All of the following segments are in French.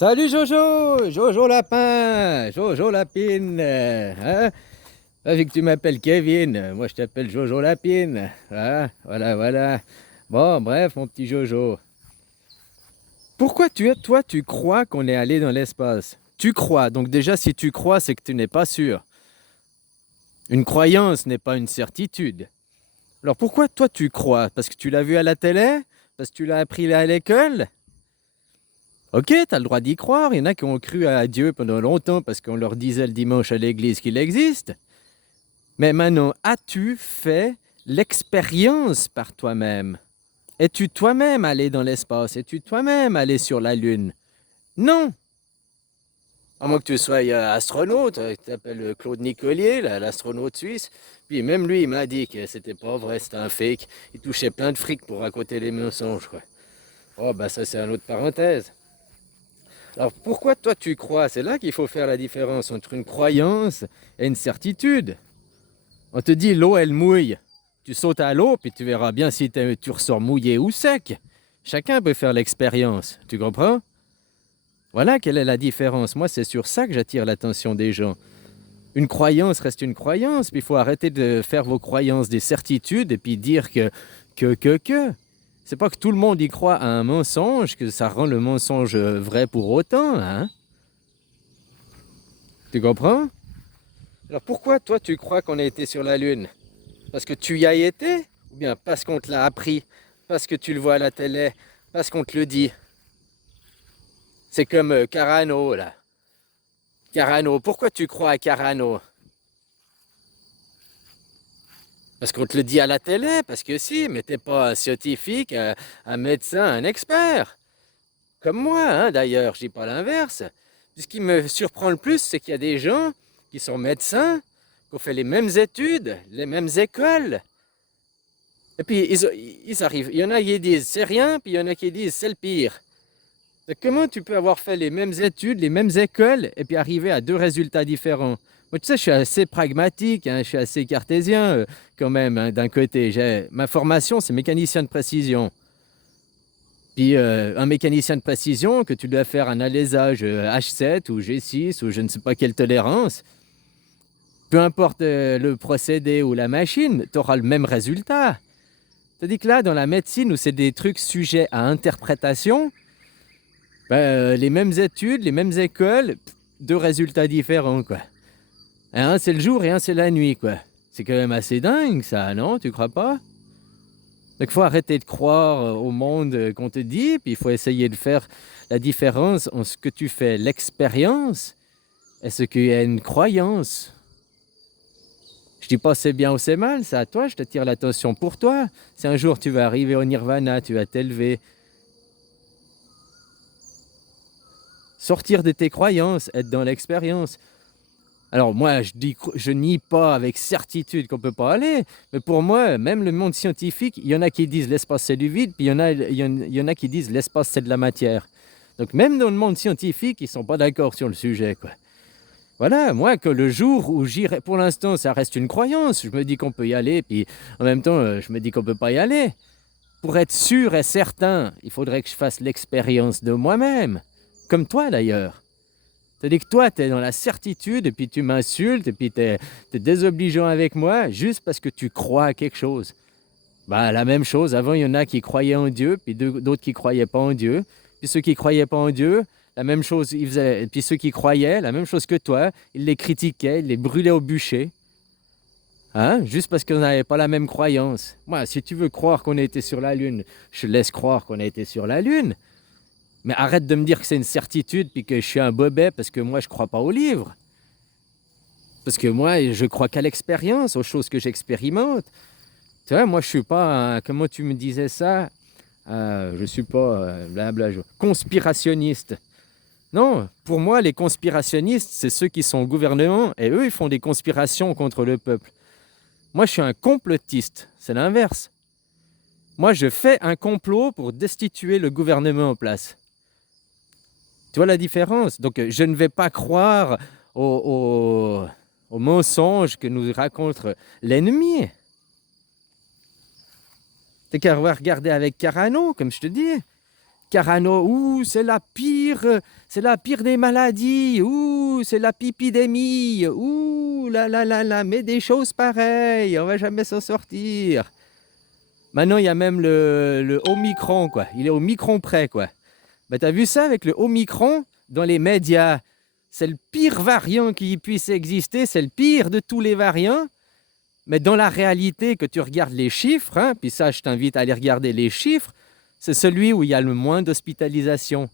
Salut Jojo, Jojo Lapin, Jojo Lapine, hein? Vu que tu m'appelles Kevin, moi je t'appelle Jojo Lapine, hein? Voilà, voilà. Bon, bref, mon petit Jojo. Pourquoi toi, tu crois qu'on est allé dans l'espace? Tu crois, donc déjà si tu crois, c'est que tu n'es pas sûr. Une croyance n'est pas une certitude. Alors pourquoi toi tu crois? Parce que tu l'as vu à la télé? Parce que tu l'as appris là à l'école? Ok, t'as le droit d'y croire. Il y en a qui ont cru à Dieu pendant longtemps parce qu'on leur disait le dimanche à l'église qu'il existe. Mais maintenant, as-tu fait l'expérience par toi-même? Es-tu toi-même allé dans l'espace? Es-tu toi-même allé sur la Lune? Non. À moins que tu sois astronaute, tu t'appelles Claude Nicolier, l'astronaute suisse. Puis même lui, il m'a dit que c'était pas vrai, c'était un fake. Il touchait plein de fric pour raconter les mensonges, quoi. Oh, bah ça, c'est une autre parenthèse. Alors pourquoi toi tu crois? C'est là qu'il faut faire la différence entre une croyance et une certitude. On te dit l'eau elle mouille. Tu sautes à l'eau puis tu verras bien si tu ressors mouillé ou sec. Chacun peut faire l'expérience, tu comprends? Voilà quelle est la différence. Moi c'est sur ça que j'attire l'attention des gens. Une croyance reste une croyance, puis il faut arrêter de faire vos croyances des certitudes et puis dire que. C'est pas que tout le monde y croit à un mensonge, que ça rend le mensonge vrai pour autant, hein? Tu comprends? Alors pourquoi toi tu crois qu'on a été sur la Lune? Parce que tu y as été? Ou bien parce qu'on te l'a appris? Parce que tu le vois à la télé? Parce qu'on te le dit? C'est comme Carano là. Carano, pourquoi tu crois à Carano? Parce qu'on te le dit à la télé? Parce que si, mais t'es pas un scientifique, un médecin, un expert. Comme moi, hein, d'ailleurs, je dis pas l'inverse. Ce qui me surprend le plus, c'est qu'il y a des gens qui sont médecins, qui ont fait les mêmes études, les mêmes écoles. Et puis, ils arrivent. Il y en a qui disent c'est rien, puis il y en a qui disent c'est le pire. Donc, comment tu peux avoir fait les mêmes études, les mêmes écoles, et puis arriver à deux résultats différents? Moi, tu sais, je suis assez pragmatique, hein, je suis assez cartésien quand même, hein, d'un côté. Ma formation, c'est mécanicien de précision. Puis un mécanicien de précision, que tu dois faire un alésage H7 ou G6 ou je ne sais pas quelle tolérance, peu importe le procédé ou la machine, tu auras le même résultat. Tandis que là, dans la médecine, où c'est des trucs sujets à interprétation, ben, les mêmes études, les mêmes écoles, deux résultats différents, quoi. Un, c'est le jour et un, c'est la nuit, quoi. C'est quand même assez dingue, ça, non? Tu crois pas? Donc, il faut arrêter de croire au monde qu'on te dit, puis il faut essayer de faire la différence entre ce que tu fais, l'expérience, et ce qui est une croyance. Je dis pas c'est bien ou c'est mal, c'est à toi, je te tire l'attention pour toi. Si un jour tu vas arriver au nirvana, tu vas t'élever, sortir de tes croyances, être dans l'expérience. Alors moi, je nie pas avec certitude qu'on peut pas aller, mais pour moi, même le monde scientifique, il y en a qui disent l'espace c'est du vide, puis il y en a qui disent l'espace c'est de la matière. Donc même dans le monde scientifique, ils sont pas d'accord sur le sujet, quoi. Voilà, moi, que le jour où j'irai, pour l'instant, ça reste une croyance. Je me dis qu'on peut y aller, puis en même temps, je me dis qu'on peut pas y aller. Pour être sûr et certain, il faudrait que je fasse l'expérience de moi-même, comme toi d'ailleurs. C'est-à-dire que toi, tu es dans la certitude, et puis tu m'insultes, et puis tu es désobligeant avec moi, juste parce que tu crois à quelque chose. Bah, la même chose, avant, il y en a qui croyaient en Dieu, puis d'autres qui croyaient pas en Dieu. Puis ceux qui croyaient pas en Dieu, la même chose, ils faisaient. Et puis ceux qui croyaient, la même chose que toi, ils les critiquaient, ils les brûlaient au bûcher. Hein? Juste parce qu'on n'avait pas la même croyance. Moi, si tu veux croire qu'on a été sur la Lune, je laisse croire qu'on a été sur la Lune. Mais arrête de me dire que c'est une certitude puis que je suis un bobet parce que moi, je crois pas aux livres. Parce que moi, je crois qu'à l'expérience, aux choses que j'expérimente. Tu vois, moi, je suis pas, comment tu me disais ça? Je suis pas, blabla, conspirationniste. Non, pour moi, les conspirationnistes, c'est ceux qui sont au gouvernement et eux, ils font des conspirations contre le peuple. Moi, je suis un complotiste. C'est l'inverse. Moi, je fais un complot pour destituer le gouvernement en place. Tu vois la différence? Donc, je ne vais pas croire aux mensonges que nous raconte l'ennemi. T'as qu'à regarder avec Carano, comme je te dis. Carano, ouh, c'est la pire des maladies, ouh, c'est la pipidémie, ouh, là, mais des choses pareilles, on va jamais s'en sortir. Maintenant, il y a même le Omicron, quoi. Il est au micron près, quoi. Bah, t'as vu ça avec le Omicron dans les médias? C'est le pire variant qui puisse exister, c'est le pire de tous les variants. Mais dans la réalité, que tu regardes les chiffres, hein, puis ça, je t'invite à aller regarder les chiffres, c'est celui où il y a le moins d'hospitalisation.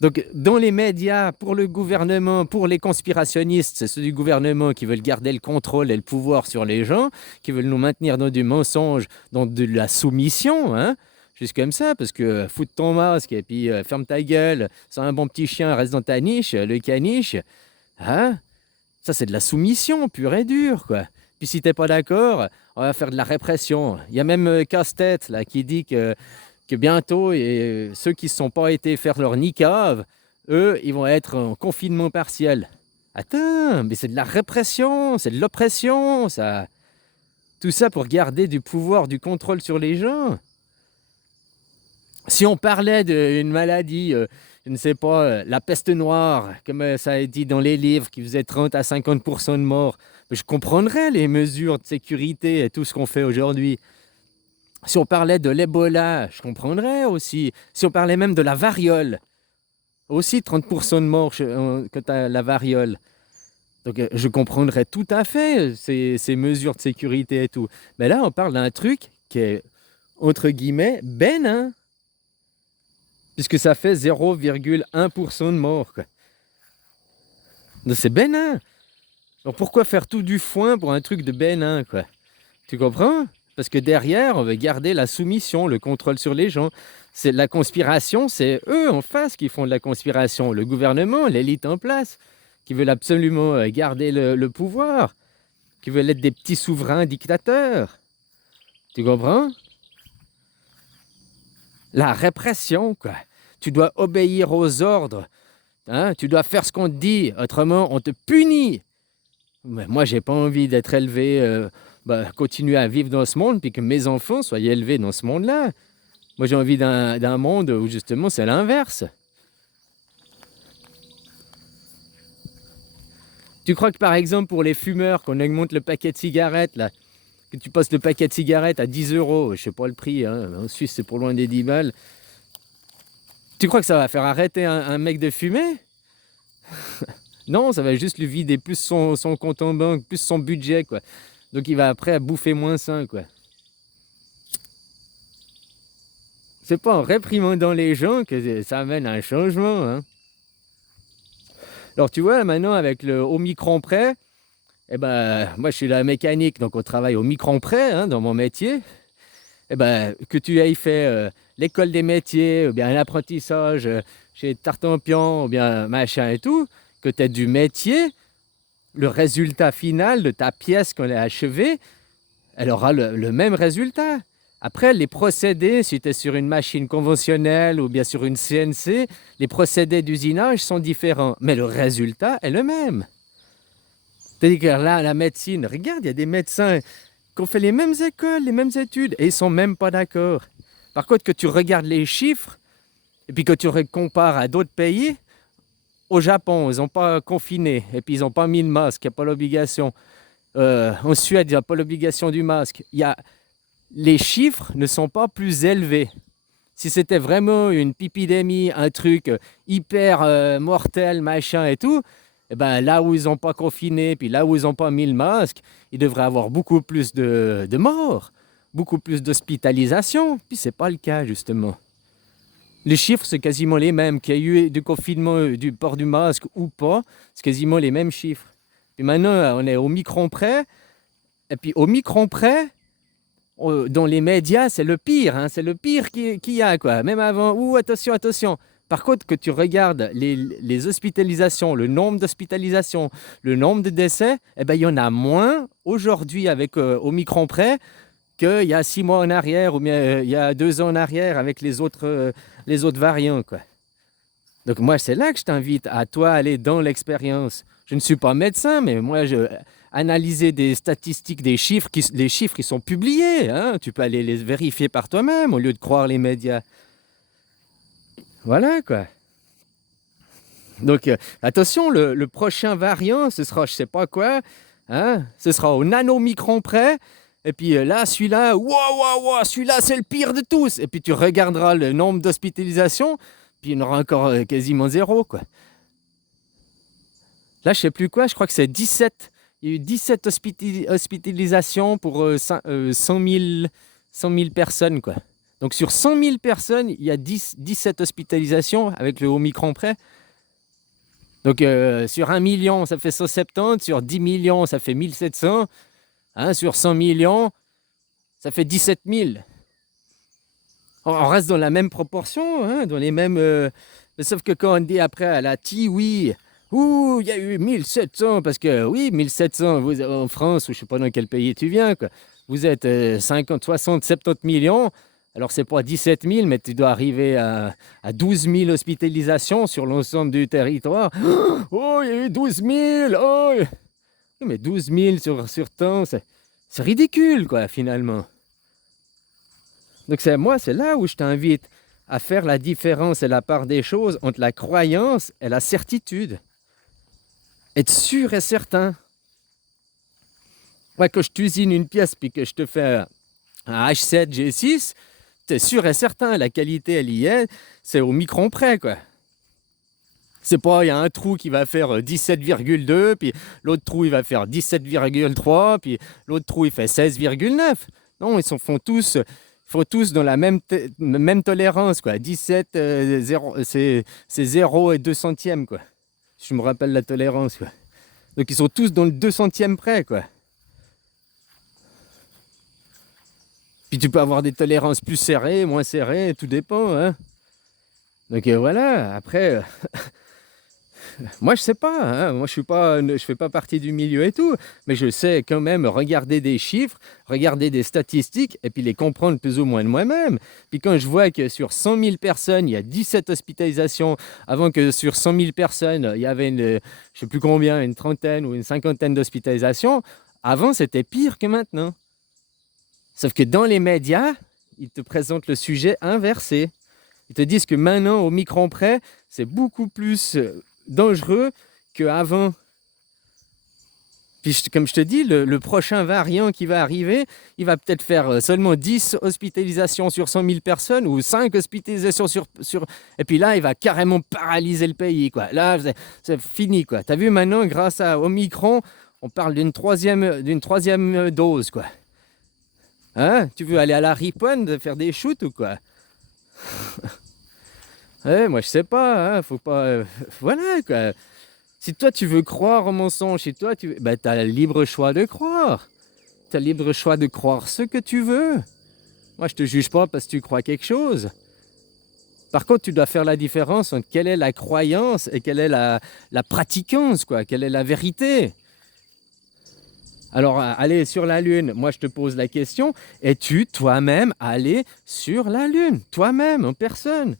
Donc, dans les médias, pour le gouvernement, pour les conspirationnistes, c'est ceux du gouvernement qui veulent garder le contrôle et le pouvoir sur les gens, qui veulent nous maintenir dans du mensonge, dans de la soumission, hein, juste comme ça, parce que fous ton masque et puis ferme ta gueule, c'est un bon petit chien, reste dans ta niche, le caniche, hein. Ça, c'est de la soumission pure et dure, quoi. Puis si t'es pas d'accord, on va faire de la répression. Il y a même Casse-Tête là, qui dit que bientôt, ceux qui ne sont pas été faire leur niqab, eux, ils vont être en confinement partiel. Attends, mais c'est de la répression, c'est de l'oppression, ça. Tout ça pour garder du pouvoir, du contrôle sur les gens. Si on parlait d'une maladie, je ne sais pas, la peste noire, comme ça est dit dans les livres, qui faisait 30 à 50% de morts, je comprendrais les mesures de sécurité et tout ce qu'on fait aujourd'hui. Si on parlait de l'Ebola, je comprendrais aussi. Si on parlait même de la variole, aussi 30% de morts quand tu as la variole. Donc je comprendrais tout à fait ces mesures de sécurité et tout. Mais là, on parle d'un truc qui est, entre guillemets, bénin. Puisque ça fait 0,1% de morts, quoi. Donc c'est bénin. Donc pourquoi faire tout du foin pour un truc de bénin, quoi? Tu comprends? Parce que derrière, on veut garder la soumission, le contrôle sur les gens. C'est la conspiration, c'est eux en face qui font de la conspiration. Le gouvernement, l'élite en place, qui veulent absolument garder le pouvoir, qui veulent être des petits souverains dictateurs. Tu comprends? La répression, quoi. Tu dois obéir aux ordres. Hein? Tu dois faire ce qu'on te dit, autrement on te punit. Mais moi, j'ai pas envie d'être élevé, continuer à vivre dans ce monde, puis que mes enfants soient élevés dans ce monde-là. Moi, j'ai envie d'un monde où justement c'est l'inverse. Tu crois que par exemple pour les fumeurs, qu'on augmente le paquet de cigarettes, là, que tu passes le paquet de cigarettes à 10 euros, je sais pas le prix, hein, en Suisse c'est pour loin des 10 balles, tu crois que ça va faire arrêter un mec de fumer? Non, ça va juste lui vider plus son compte en banque, plus son budget, quoi. Donc il va après bouffer moins sain, quoi. C'est pas en réprimandant les gens que ça amène à un changement, hein. Alors tu vois, maintenant avec le au micron près, eh ben, moi je suis la mécanique, donc on travaille au micron près, hein, dans mon métier. Eh ben, que tu aies fait l'école des métiers, ou bien un apprentissage chez Tartampion, ou bien machin et tout, que tu aies du métier, le résultat final de ta pièce qu'on a achevée, elle aura le même résultat. Après, les procédés, si tu es sur une machine conventionnelle ou bien sur une CNC, les procédés d'usinage sont différents, mais le résultat est le même. C'est-à-dire que là, la médecine, regarde, il y a des médecins qui ont fait les mêmes écoles, les mêmes études, et ils ne sont même pas d'accord. Par contre, que tu regardes les chiffres, et puis que tu compares à d'autres pays, au Japon, ils n'ont pas confiné, et puis ils n'ont pas mis le masque, il n'y a pas l'obligation. En Suède, il n'y a pas l'obligation du masque. Les chiffres ne sont pas plus élevés. Si c'était vraiment une pipidémie, un truc hyper mortel, machin et tout, eh ben, là où ils n'ont pas confiné, puis là où ils n'ont pas mis le masque, il devrait avoir beaucoup plus de morts, beaucoup plus d'hospitalisations. Puis ce n'est pas le cas, justement. Les chiffres, c'est quasiment les mêmes. Qu'il y ait eu du confinement, du port du masque ou pas, c'est quasiment les mêmes chiffres. Puis maintenant, on est au micron près. Et puis au micron près, dans les médias, c'est le pire. Hein, c'est le pire qu'il y a, quoi. Même avant, attention, attention. Par contre, que tu regardes les hospitalisations, le nombre d'hospitalisations, le nombre de décès, eh ben, il y en a moins aujourd'hui avec au micron près qu'il y a 6 mois en arrière ou bien il y a 2 ans en arrière avec les autres variants, quoi. Donc moi, c'est là que je t'invite à toi aller dans l'expérience. Je ne suis pas médecin, mais moi, analyser des statistiques, les chiffres qui sont publiés. Hein. Tu peux aller les vérifier par toi-même au lieu de croire les médias. Voilà quoi. Donc attention, le prochain variant, ce sera je sais pas quoi. Hein, ce sera au nanomicron près. Et puis là, celui-là, celui-là, c'est le pire de tous. Et puis tu regarderas le nombre d'hospitalisations, puis il y en aura encore quasiment zéro, quoi. Là, je sais plus quoi, je crois que c'est 17. Il y a eu 17 hospitalisations pour 100 000 personnes, quoi. Donc sur 100 000 personnes, il y a 17 hospitalisations avec le Omicron près. Donc sur 1 million, ça fait 170. Sur 10 millions, ça fait 1700. Hein, sur 100 millions, ça fait 17 000. On reste dans la même proportion, hein, dans les mêmes... sauf que quand on dit après à la oui, il y a eu 1700, parce que oui, 1700, vous, en France, ou je ne sais pas dans quel pays tu viens, quoi, vous êtes 50, 60, 70 millions, alors c'est pas 17 000, mais tu dois arriver à 12 000 hospitalisations sur l'ensemble du territoire. Oh, il y a eu 12 000, oh. Mais 12 000 sur temps, c'est ridicule, quoi, finalement. Donc c'est là où je t'invite à faire la différence et la part des choses entre la croyance et la certitude. Être sûr et certain. Moi, quand je t'usine une pièce puis que je te fais un H7, G6, tu es sûr et certain, la qualité, elle y est, c'est au micron près, quoi. C'est pas, il y a un trou qui va faire 17,2, puis l'autre trou, il va faire 17,3, puis l'autre trou, il fait 16,9. Non, ils font tous dans la même tolérance, quoi. 17, 0, c'est 0 et 2 centièmes, quoi. Si je me rappelle la tolérance, quoi. Donc ils sont tous dans le 2 centièmes près, quoi. Puis tu peux avoir des tolérances plus serrées, moins serrées, tout dépend, hein. Donc voilà, après... Moi, je sais pas, hein. Moi, je fais pas partie du milieu et tout, mais je sais quand même regarder des chiffres, regarder des statistiques et puis les comprendre plus ou moins de moi-même. Puis quand je vois que sur 100 000 personnes, il y a 17 hospitalisations, avant que sur 100 000 personnes, il y avait je sais plus combien, une trentaine ou une cinquantaine d'hospitalisations, avant, c'était pire que maintenant. Sauf que dans les médias, ils te présentent le sujet inversé. Ils te disent que maintenant, au micron près, c'est beaucoup plus dangereux qu'avant. Puis comme je te dis, le prochain variant qui va arriver, il va peut-être faire seulement 10 hospitalisations sur 100 000 personnes ou 5 hospitalisations sur... Et puis là, il va carrément paralyser le pays, quoi. Là, c'est fini, quoi. Tu as vu maintenant, grâce à Omicron, on parle d'une troisième dose, quoi. Hein? Tu veux aller à la riponne, faire des shoots ou quoi? Ouais, moi je sais pas, hein, faut pas... voilà quoi. Si toi tu veux croire en mensonge, si toi tu... Ben, t'as le libre choix de croire. T'as le libre choix de croire ce que tu veux. Moi je te juge pas parce que tu crois quelque chose. Par contre, tu dois faire la différence entre quelle est la croyance et quelle est la pratiquance, quoi. Quelle est la vérité. Alors, aller sur la Lune, moi je te pose la question, es-tu toi-même allé sur la Lune? Toi-même, en personne?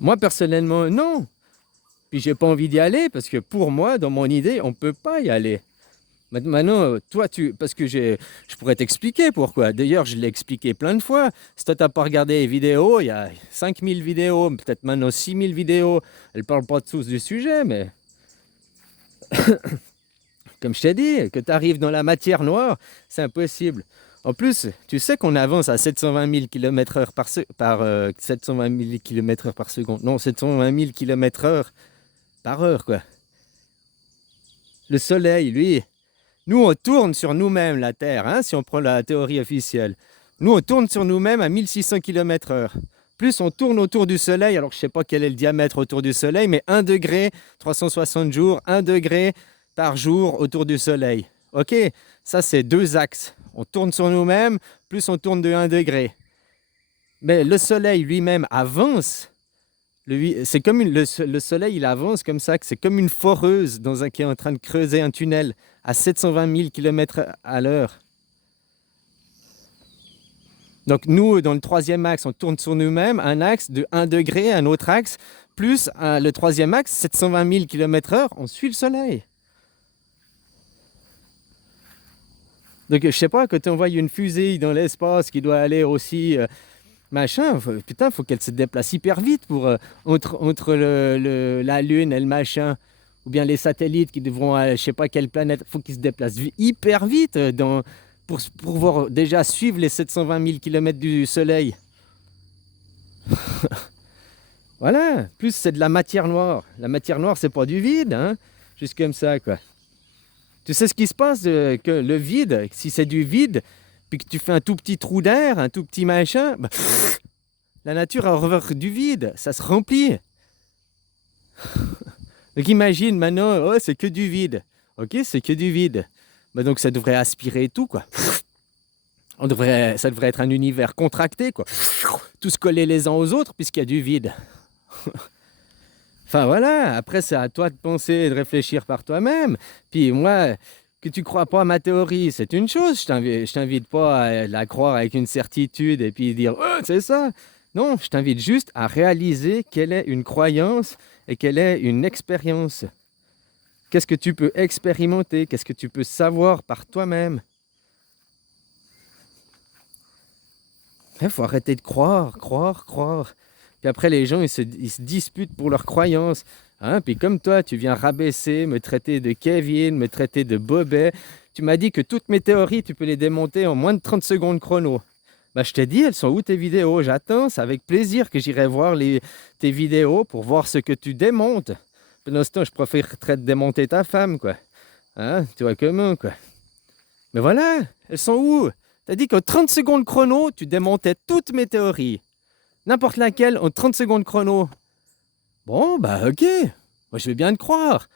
Moi, personnellement, non. Puis, j'ai pas envie d'y aller parce que pour moi, dans mon idée, on peut pas y aller. Maintenant, toi, parce que je pourrais t'expliquer pourquoi. D'ailleurs, je l'ai expliqué plein de fois. Si toi, tu n'as pas regardé les vidéos, il y a 5000 vidéos, peut-être maintenant 6000 vidéos. Elles ne parlent pas tous du sujet, mais... Comme je t'ai dit, que tu arrives dans la matière noire, c'est impossible. En plus, tu sais qu'on avance à 720 000 km/h par 720 000 km/h par seconde. Non, 720 000 km/h par heure, quoi. Le Soleil, lui, nous, on tourne sur nous-mêmes, la Terre, hein, si on prend la théorie officielle. Nous, on tourne sur nous-mêmes à 1600 km/h. Plus on tourne autour du Soleil, alors je ne sais pas quel est le diamètre autour du Soleil, mais 1 degré, 360 jours, 1 degré par jour autour du Soleil. Ok, ça c'est 2 axes. On tourne sur nous-mêmes, plus on tourne de 1 degré. Mais le Soleil lui-même avance. C'est comme le Soleil, il avance comme ça, c'est comme une foreuse qui est en train de creuser un tunnel à 720 000 km/h. Donc nous, dans le 3e axe, on tourne sur nous-mêmes, un axe de 1 degré, un autre axe, plus le 3e axe, 720 000 km/h, on suit le Soleil. Donc, je sais pas, quand tu envoies une fusée dans l'espace qui doit aller aussi, machin, putain, faut qu'elle se déplace hyper vite pour, entre la Lune et le machin, ou bien les satellites qui devront aller, je sais pas quelle planète, faut qu'ils se déplacent hyper vite pour pouvoir déjà suivre les 720 000 km du Soleil. Voilà, plus c'est de la matière noire. La matière noire, c'est pas du vide, hein, juste comme ça, quoi. Tu sais ce qui se passe, que le vide, si c'est du vide, puis que tu fais un tout petit trou d'air, un tout petit machin, bah, la nature a horreur du vide, ça se remplit. Donc imagine maintenant, oh, c'est que du vide. Ok, c'est que du vide. Bah, donc ça devrait aspirer tout, quoi. Ça devrait être un univers contracté, quoi. Tous collés les uns aux autres, puisqu'il y a du vide. Enfin voilà, après c'est à toi de penser et de réfléchir par toi-même. Puis moi, que tu crois pas à ma théorie, c'est une chose. Je t'invite pas à la croire avec une certitude et puis dire oh, c'est ça. Non, je t'invite juste à réaliser quelle est une croyance et quelle est une expérience. Qu'est-ce que tu peux expérimenter? Qu'est-ce que tu peux savoir par toi-même? Il faut arrêter de croire. Puis après, les gens, ils se disputent pour leurs croyances. Hein? Puis comme toi, tu viens rabaisser, me traiter de Kevin, me traiter de Bobet. Tu m'as dit que toutes mes théories, tu peux les démonter en moins de 30 secondes chrono. Bah, je t'ai dit, elles sont où tes vidéos? J'attends, c'est avec plaisir que j'irai voir tes vidéos pour voir ce que tu démontes. Pendant ce temps, je préférerais te démonter ta femme, quoi. Hein? Tu vois comment, quoi. Mais voilà, elles sont où? T'as dit qu'en 30 secondes chrono, tu démontais toutes mes théories. N'importe laquelle en 30 secondes chrono. Bon, bah ok, moi je vais bien te croire.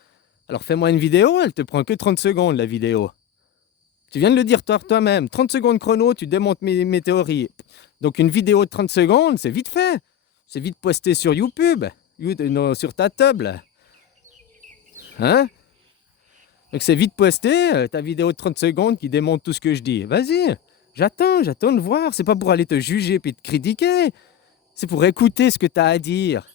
Alors fais-moi une vidéo, elle te prend que 30 secondes la vidéo. Tu viens de le dire toi-même, 30 secondes chrono, tu démontes mes théories. Donc une vidéo de 30 secondes, c'est vite fait. C'est vite posté sur YouTube, non, sur ta table. Hein? Donc c'est vite posté, ta vidéo de 30 secondes qui démonte tout ce que je dis. Vas-y, j'attends de voir. C'est pas pour aller te juger puis te critiquer. C'est pour écouter ce que tu as à dire.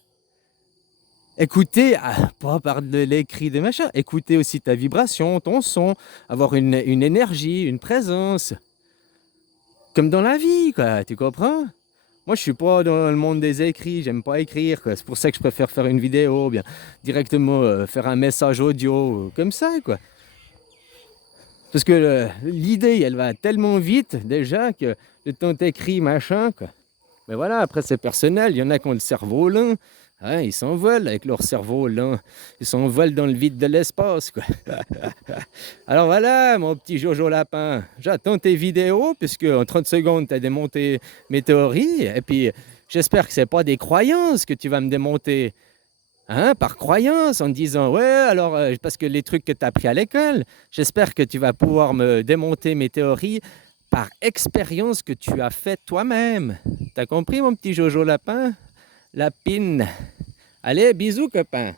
Écouter, pas par de l'écrit de machin, écouter aussi ta vibration, ton son, avoir une énergie, une présence. Comme dans la vie, quoi, tu comprends? Moi, je suis pas dans le monde des écrits, j'aime pas écrire, quoi. C'est pour ça que je préfère faire une vidéo, ou bien directement faire un message audio, comme ça, quoi. Parce que l'idée, elle va tellement vite, déjà, que le temps t'écrit, machin, quoi. Mais voilà, après, c'est personnel. Il y en a qui ont le cerveau lent. Hein, ils s'envolent avec leur cerveau lent. Ils s'envolent dans le vide de l'espace, quoi. Alors voilà, mon petit Jojo Lapin. J'attends tes vidéos, puisque en 30 secondes, tu as démonté mes théories. Et puis, j'espère que ce n'est pas des croyances que tu vas me démonter. Hein, par croyance, en me disant, ouais, alors, parce que les trucs que tu as appris à l'école, j'espère que tu vas pouvoir me démonter mes théories par expérience que tu as faite toi-même. T'as compris, mon petit Jojo Lapin? Lapine. Allez, bisous, copain.